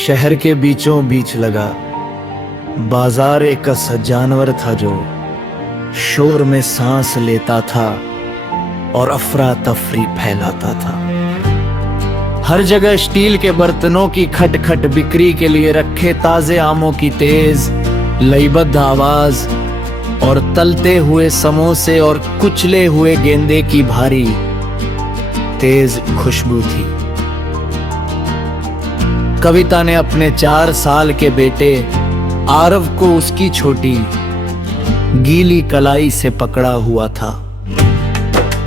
शहर के बीचों बीच लगा बाजार एक ऐसा जानवर था जो शोर में सांस लेता था और अफरा तफरी फैलाता था। हर जगह स्टील के बर्तनों की खटखट, बिक्री के लिए रखे ताजे आमों की तेज लयबद्ध आवाज और तलते हुए समोसे और कुचले हुए गेंदे की भारी तेज खुशबू थी। कविता ने अपने 4 साल के बेटे आरव को उसकी छोटी गीली कलाई से पकड़ा हुआ था।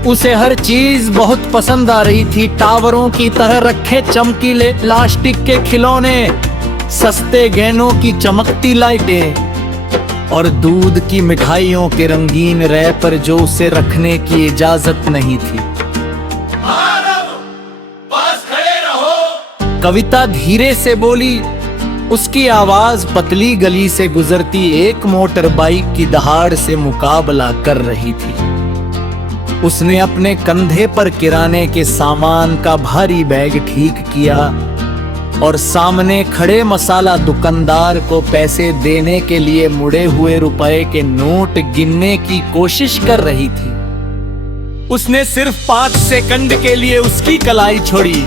उसे हर चीज बहुत पसंद आ रही थी। टावरों की तरह रखे चमकीले प्लास्टिक के खिलौने, सस्ते गहनों की चमकती लाइटें और दूध की मिठाइयों के रंगीन रैपर जो उसे रखने की इजाजत नहीं थी। पास खड़े रहो। कविता धीरे से बोली। उसकी आवाज पतली गली से गुजरती एक मोटर बाइक की दहाड़ से मुकाबला कर रही थी। उसने अपने कंधे पर किराने के सामान का भारी बैग ठीक किया और सामने खड़े मसाला दुकानदार को पैसे देने के लिए मुड़े हुए रुपए के नोट गिनने की कोशिश कर रही थी। उसने सिर्फ 5 सेकंड के लिए उसकी कलाई छोड़ी,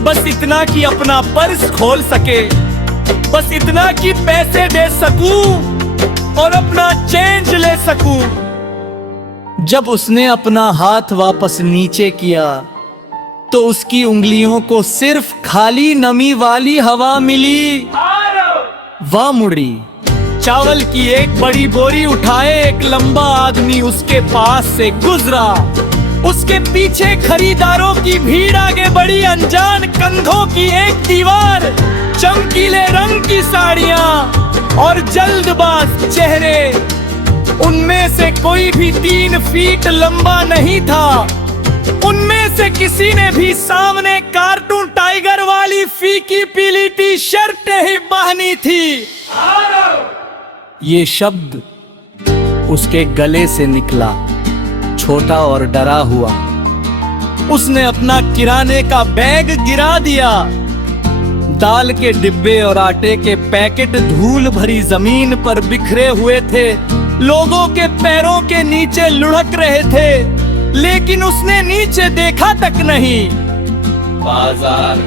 बस इतना कि अपना पर्स खोल सके, बस इतना कि पैसे दे सकूं और अपना चेंज ले सकूं। जब उसने अपना हाथ वापस नीचे किया तो उसकी उंगलियों को सिर्फ खाली नमी वाली हवा मिली। वह मुड़ी, चावल की एक बड़ी बोरी उठाए एक लंबा आदमी उसके पास से गुजरा। उसके पीछे खरीदारों की भीड़ आगे बढ़ी। अनजान कंधों की एक दीवार, चमकीले रंग की साड़ियां और जल्दबाज चेहरे। उनमें से कोई भी 3 फीट लंबा नहीं था। उनमें से किसी ने भी सामने कार्टून टाइगर वाली फीकी पीली टी शर्ट नहीं पहनी थी। ये शब्द उसके गले से निकला, छोटा और डरा हुआ। उसने अपना किराने का बैग गिरा दिया। दाल के डिब्बे और आटे के पैकेट धूल भरी जमीन पर बिखरे हुए थे। लोगों के पैरों के नीचे लुढ़क रहे थे, लेकिन उसने नीचे देखा तक नहीं। बाजार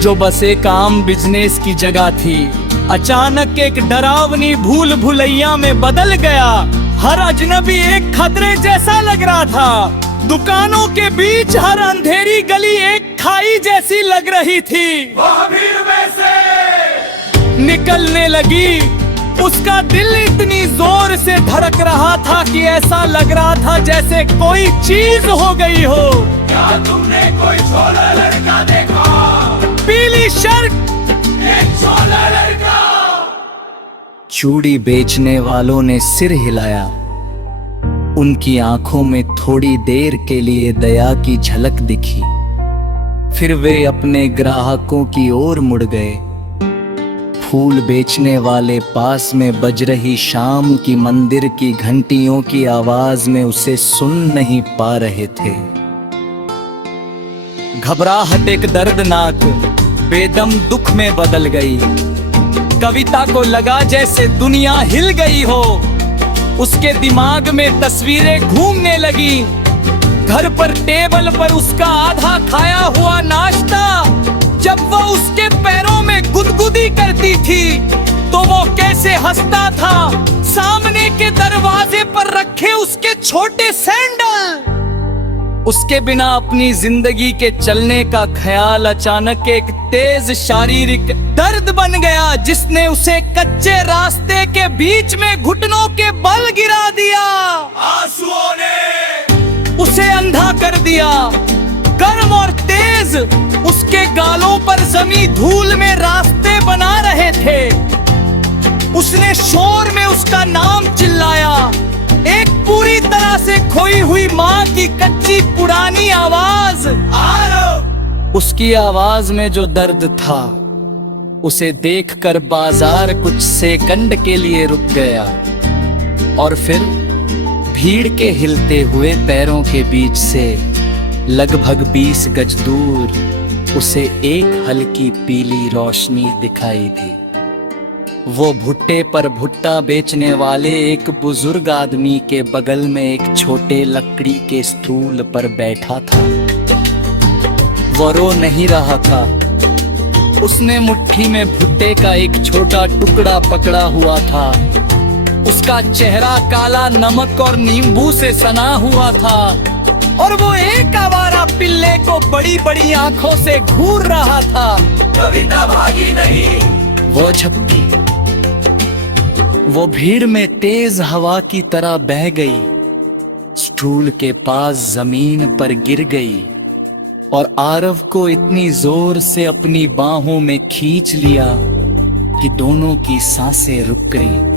जो बस एक आम बिजनेस की जगह थी, अचानक एक डरावनी भूल भुलैया में बदल गया। हर अजनबी एक खतरे जैसा लग रहा था। दुकानों के बीच हर अंधेरी गली एक खाई जैसी लग रही थी। वह भीड़ में से निकलने लगी। उसका दिल इतनी जोर से धड़क रहा था कि ऐसा लग रहा था जैसे कोई चीज हो गई हो। क्या तुमने कोई छोला लड़का देखा? पीली शर्ट, एक छोला लड़का। चूड़ी बेचने वालों ने सिर हिलाया। उनकी आंखों में थोड़ी देर के लिए दया की झलक दिखी, फिर वे अपने ग्राहकों की ओर मुड़ गए। फूल बेचने वाले पास में बज रही शाम की मंदिर की घंटियों की आवाज में उसे सुन नहीं पा रहे थे। घबराहट एक दर्दनाक बेदम दुख में बदल गई। कविता को लगा जैसे दुनिया हिल गई हो। उसके दिमाग में तस्वीरें घूमने लगी। घर पर टेबल पर उसका आधा खाया हुआ नाश्ता, जब वह उसके पैरों में गुदगुदी करती थी तो वो कैसे हंसता था। सामने के दरवाजे पर रखे उसके छोटे सैंडल। उसके बिना अपनी जिंदगी के चलने का ख्याल अचानक एक तेज शारीरिक दर्द बन गया, जिसने उसे कच्चे रास्ते के बीच में घुटनों के बल गिरा दिया। आंसुओं ने उसे अंधा कर दिया। गर्म और तेज उसके गालों पर जमी धूल में रास्ते बना रहे थे। उसने शोर में उसका नाम चिल्लाया। एक पूरी तरह से खोई हुई माँ की कच्ची पुरानी आवाज। उसकी आवाज में जो दर्द था, उसे देखकर बाजार कुछ सेकंड के लिए रुक गया और फिर भीड़ के हिलते हुए पैरों के बीच से लगभग 20 गज दूर उसे एक हल्की पीली रोशनी दिखाई दी। वो भुट्टे पर भुट्टा बेचने वाले एक बुजुर्ग आदमी के बगल में एक छोटे लकड़ी के स्टूल पर बैठा था। वो रो नहीं रहा था। उसने मुट्ठी में भुट्टे का एक छोटा टुकड़ा पकड़ा हुआ था। उसका चेहरा काला नमक और नींबू से सना हुआ था और वो एक आवारा पिल्ले को बड़ी बड़ी आंखों से घूर रहा था। कविता भागी नहीं। वो झपकी वो भीड़ में तेज हवा की तरह बह गई, स्टूल के पास जमीन पर गिर गई और आरव को इतनी जोर से अपनी बाहों में खींच लिया कि दोनों की सांसें रुक गईं।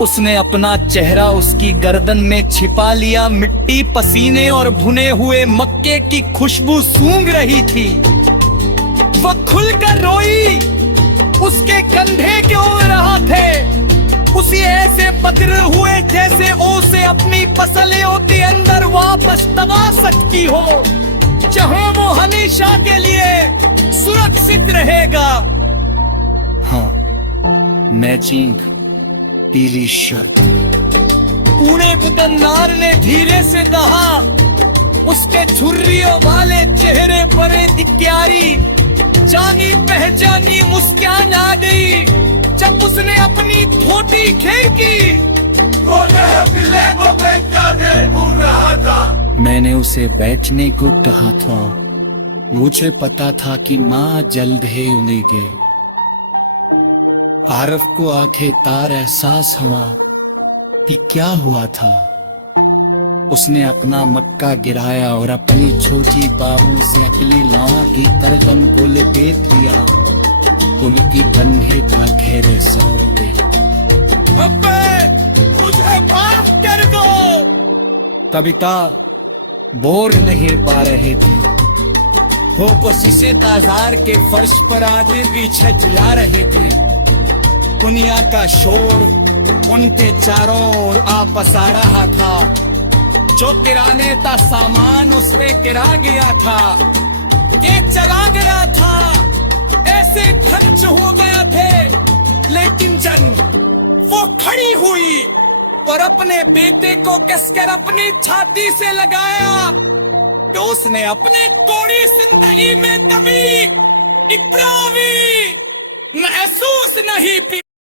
उसने अपना चेहरा उसकी गर्दन में छिपा लिया। मिट्टी, पसीने और भुने हुए मक्के की खुशबू सूंघ रही थी। वो खुलकर रोई। उसके कंधे क्यों रहा थे उसी ऐसे पत्र हुए जैसे उसे अपनी पसलियों के अंदर वापस दबा सकती हो, जहां वो हमेशा के लिए सुरक्षित रहेगा। हाँ, मैचिंग पीली शर्ट। कूड़े दुकानदार ने धीरे से कहा। उसके छुर्रियों वाले चेहरे पर एक प्यारी जानी पहचानी मुस्कान आ गई जब उसने अपनी धोती खींची। पिल्ले को बेचा दे घूर रहा था। मैंने उसे बैठने को कहा था। मुझे पता था कि माँ जल्द ही उड़ेगी। आरव को आंखें तार एहसास हुआ कि क्या हुआ था। उसने अपना मक्का गिराया और अपनी छोटी बाहों से अकेले लावा की तरकन को लपेट लिया। उनकी कंधे पर गहरे सर पे। मुझे माफ कर दो। कविता बोल नहीं पा रहे थे। वो कोशिशें ताजार के फर्श पर आगे पीछे चिल्ला रही थी। दुनिया का शोर उनके चारों ओर आ पसा रहा था। जो किराने का सामान उस पे गिरा गया था, ये चला गया था, ऐसे खर्च हो गया थे। लेकिन जन वो खड़ी हुई और अपने बेटे को कसकर अपनी छाती से लगाया तो उसने अपने कोड़ी जिंदगी में कभी इब्रावी महसूस नहीं की।